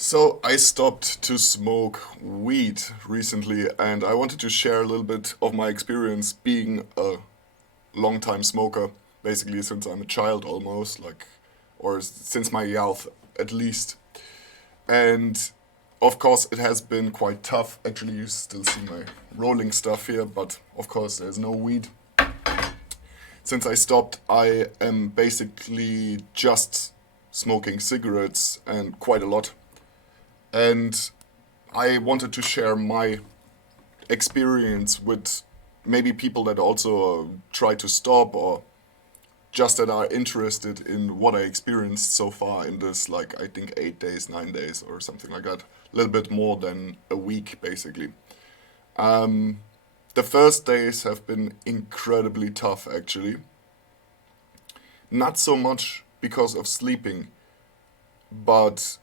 So I stopped to smoke weed recently, and I wanted to share a little bit of my experience being a long time smoker, basically since I'm a child almost, or since my youth at least. And of course, it has been quite tough. Actually, you still see my rolling stuff here, but of course, there's no weed. Since I stopped, I am basically just smoking cigarettes and quite a lot. And I wanted to share my experience with maybe people that also try to stop or just that are interested in what I experienced so far in this, like, I think 8 days, 9 days, or something like that. A little bit more than a week, basically. The first days have been incredibly tough, actually. Not so much because of sleeping, but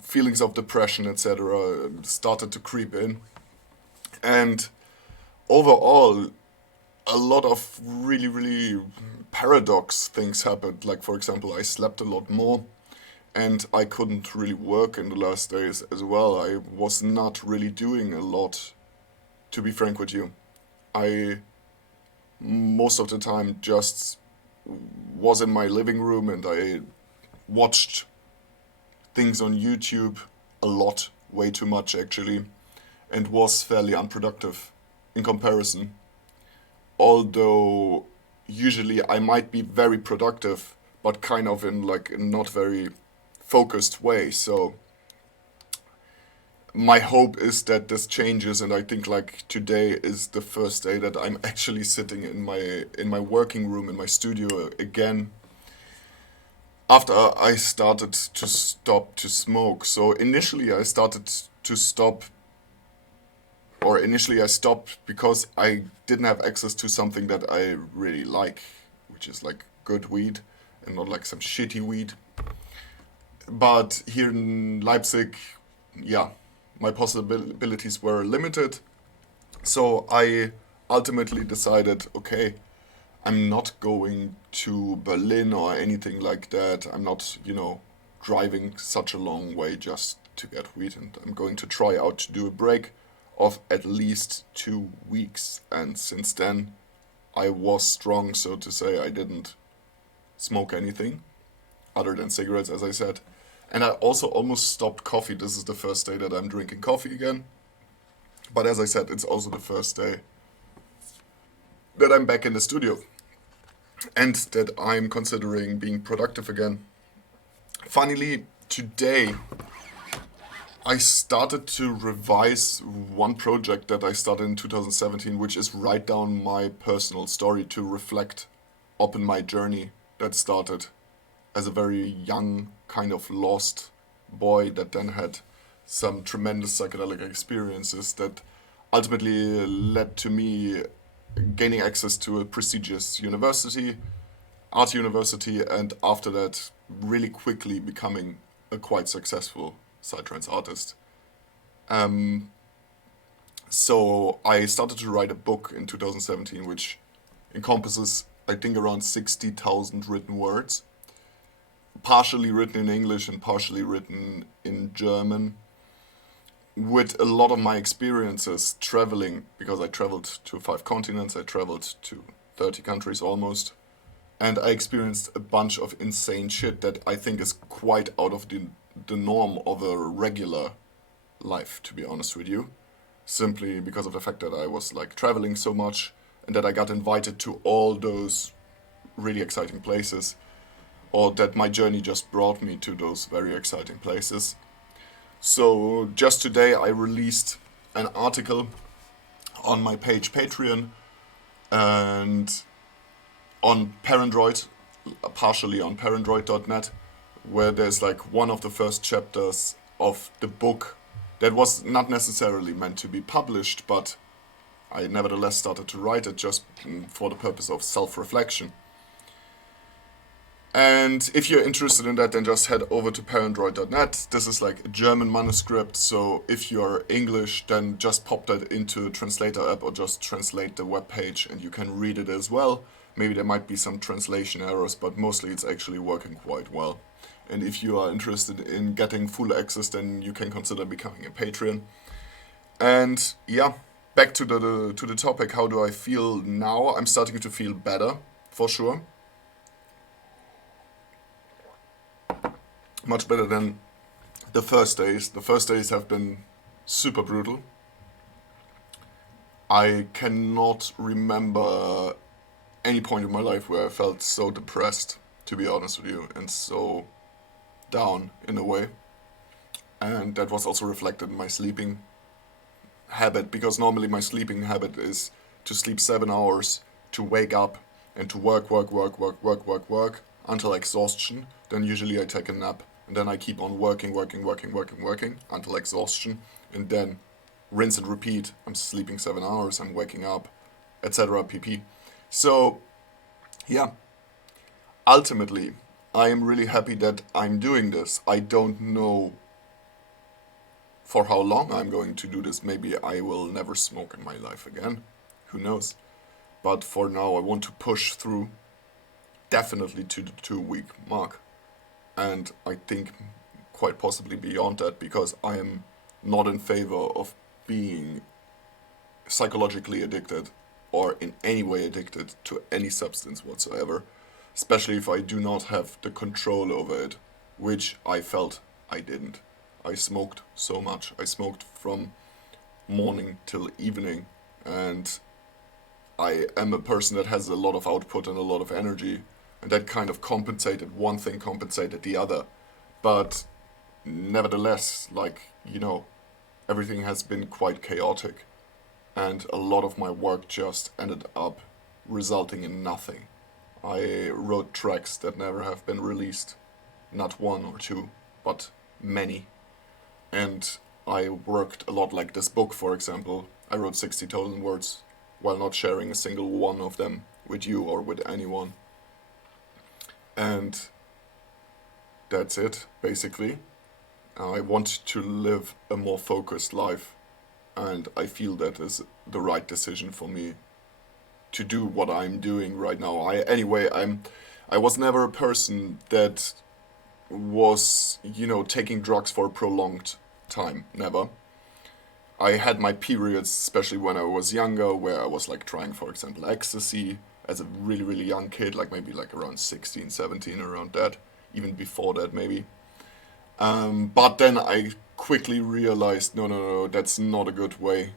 feelings of depression, etc., started to creep in. And overall, a lot of really, really paradox things happened. Like, for example, I slept a lot more and I couldn't really work in the last days as well. I was not really doing a lot, to be frank with you. I, most of the time, just was in my living room and I watched things on YouTube a lot, way too much actually, and was fairly unproductive in comparison. Although usually I might be very productive, but kind of in like a not very focused way. So my hope is that this changes, and I think like today is the first day that I'm actually sitting in my working room in my studio again after I started to stop to smoke. So initially I started to stop, or initially I stopped because I didn't have access to something that I really like, which is like good weed and not like some shitty weed. But here in Leipzig, yeah, my possibilities were limited. So I ultimately decided, okay, I'm not going to Berlin or anything like that. I'm not, driving such a long way just to get weed, and I'm going to try out to do a break of at least 2 weeks. And since then, I was strong, so to say. I didn't smoke anything other than cigarettes, as I said. And I also almost stopped coffee. This is the first day that I'm drinking coffee again. But as I said, it's also the first day that I'm back in the studio and that I'm considering being productive again. Finally, today I started to revise one project that I started in 2017, which is write down my personal story to reflect upon my journey that started as a very young, kind of lost boy that then had some tremendous psychedelic experiences that ultimately led to me gaining access to a prestigious university, art university, and after that, really quickly becoming a quite successful psytrance artist. Um, so I started to write a book in 2017, which encompasses, I think, around 60,000 written words, partially written in English and partially written in German, with a lot of my experiences traveling, because I traveled to 5 continents, I traveled to 30 countries almost, and I experienced a bunch of insane shit that I think is quite out of the norm of a regular life, to be honest with you. Simply because of the fact that I was like traveling so much and that I got invited to all those really exciting places, or that my journey just brought me to those very exciting places. So just today I released an article on my page Patreon and on Parandroid, partially on parandroid.net, where there's like one of the first chapters of the book that was not necessarily meant to be published, but I nevertheless started to write it just for the purpose of self-reflection. And if you're interested in that, then just head over to parandroid.net. This is like a German manuscript, so if you're English, then just pop that into a translator app or just translate the web page and you can read it as well. Maybe there might be some translation errors, but mostly it's actually working quite well. And if you are interested in getting full access, then you can consider becoming a Patreon. And yeah, back to the topic. How do I feel now? I'm starting to feel better, for sure. Much better than the first days. The first days have been super brutal. I cannot remember any point in my life where I felt so depressed, to be honest with you, and so down in a way. And that was also reflected in my sleeping habit, because normally my sleeping habit is to sleep 7 hours, to wake up, and to work until exhaustion. Then usually I take a nap, and then I keep on working until exhaustion, and then rinse and repeat. I'm sleeping 7 hours, I'm waking up, etc. pp. So, yeah, ultimately, I am really happy that I'm doing this. I don't know for how long I'm going to do this. Maybe I will never smoke in my life again. Who knows? But for now, I want to push through definitely to the 2 week mark. And I think quite possibly beyond that, because I am not in favor of being psychologically addicted or in any way addicted to any substance whatsoever, especially if I do not have the control over it, which I felt I didn't. I smoked so much. I smoked from morning till evening, and I am a person that has a lot of output and a lot of energy, and that kind of compensated, one thing compensated the other. But nevertheless, everything has been quite chaotic, and a lot of my work just ended up resulting in nothing. I wrote tracks that never have been released, not one or two, but many. And I worked a lot, like this book, for example. I wrote 60,000 words while not sharing a single one of them with you or with anyone. And that's it, basically. I want to live a more focused life, and I feel that is the right decision for me to do what I'm doing right now. I was never a person that was, taking drugs for a prolonged time. Never. I had my periods, especially when I was younger, where I was like trying, for example, ecstasy as a really, really young kid, like maybe like around 16, 17, around that, even before that, maybe. But then I quickly realized, no, that's not a good way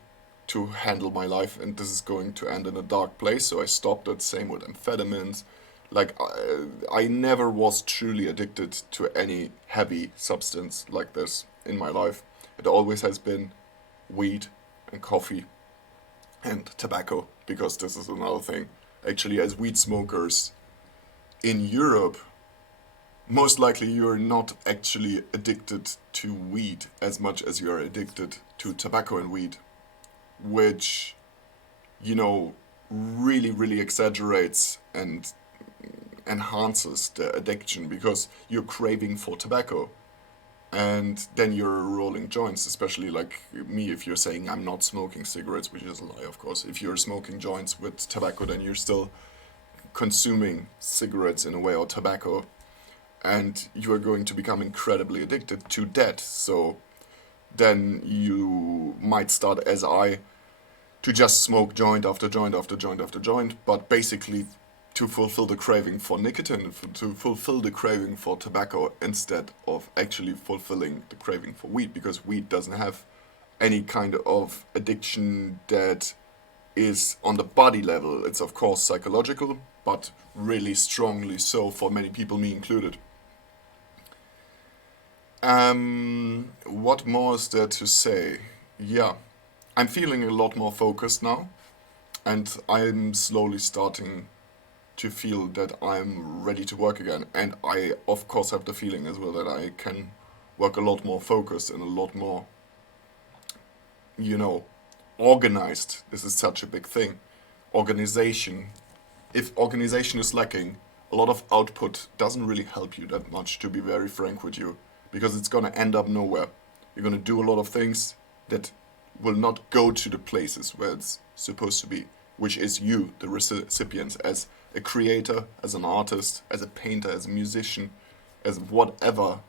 to handle my life, and this is going to end in a dark place. So I stopped it. Same with amphetamines. Like I never was truly addicted to any heavy substance like this in my life. It always has been weed and coffee and tobacco, because this is another thing. Actually, as weed smokers in Europe, most likely you're not actually addicted to weed as much as you are addicted to tobacco and weed, which, really, really exaggerates and enhances the addiction, because you're craving for tobacco and then you're rolling joints, especially like me. If you're saying I'm not smoking cigarettes, which is a lie, of course. If you're smoking joints with tobacco, then you're still consuming cigarettes in a way, or tobacco, and you are going to become incredibly addicted to that. So then you might start, as I, to just smoke joint after joint after joint after joint, but basically to fulfill the craving for nicotine, to fulfill the craving for tobacco, instead of actually fulfilling the craving for weed, because weed doesn't have any kind of addiction that is on the body level. It's of course psychological, but really strongly so for many people, me included. What more is there to say? Yeah, I'm feeling a lot more focused now, and I'm slowly starting to feel that I'm ready to work again. And I, of course, have the feeling as well that I can work a lot more focused and a lot more, you know, organized. This is such a big thing. Organization. If organization is lacking, a lot of output doesn't really help you that much, to be very frank with you, because it's gonna end up nowhere. You're gonna do a lot of things that will not go to the places where it's supposed to be, which is you, the recipient, as a creator, as an artist, as a painter, as a musician, as whatever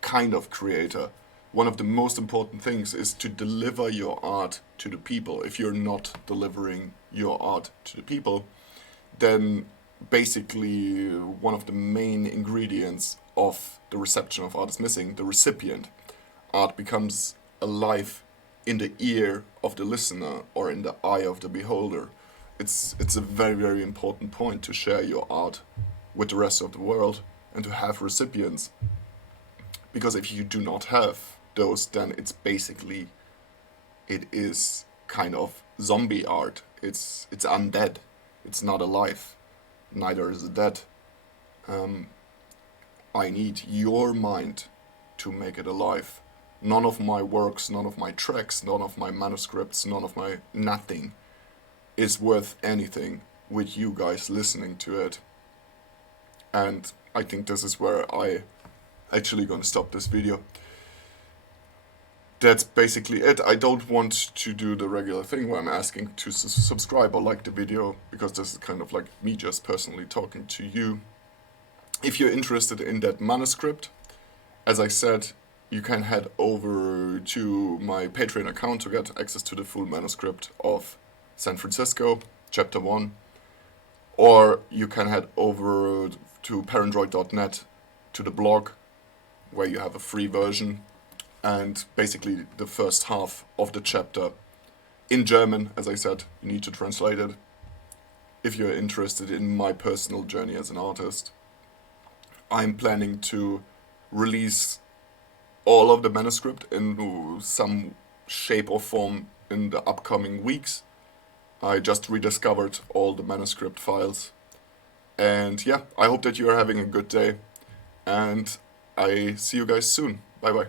kind of creator, one of the most important things is to deliver your art to the people. If you're not delivering your art to the people, then basically one of the main ingredients of the reception of art is missing, the recipient. Art becomes alive in the ear of the listener or in the eye of the beholder. It's a very, very important point to share your art with the rest of the world and to have recipients. Because if you do not have those, then it is kind of zombie art. It's undead. It's not alive. Neither is it dead. I need your mind to make it alive. None of my works, none of my tracks, none of my manuscripts, none of my nothing is worth anything with you guys listening to it. And I think this is where I actually gonna stop this video. That's basically it. I don't want to do the regular thing where I'm asking to subscribe or like the video, because this is kind of like me just personally talking to you. If you're interested in that manuscript, as I said, you can head over to my Patreon account to get access to the full manuscript of San Francisco, Chapter 1. Or you can head over to parandroid.net to the blog, where you have a free version and basically the first half of the chapter in German. As I said, you need to translate it if you're interested in my personal journey as an artist. I'm planning to release all of the manuscript in some shape or form in the upcoming weeks. I just rediscovered all the manuscript files. And yeah, I hope that you are having a good day. And I see you guys soon. Bye bye.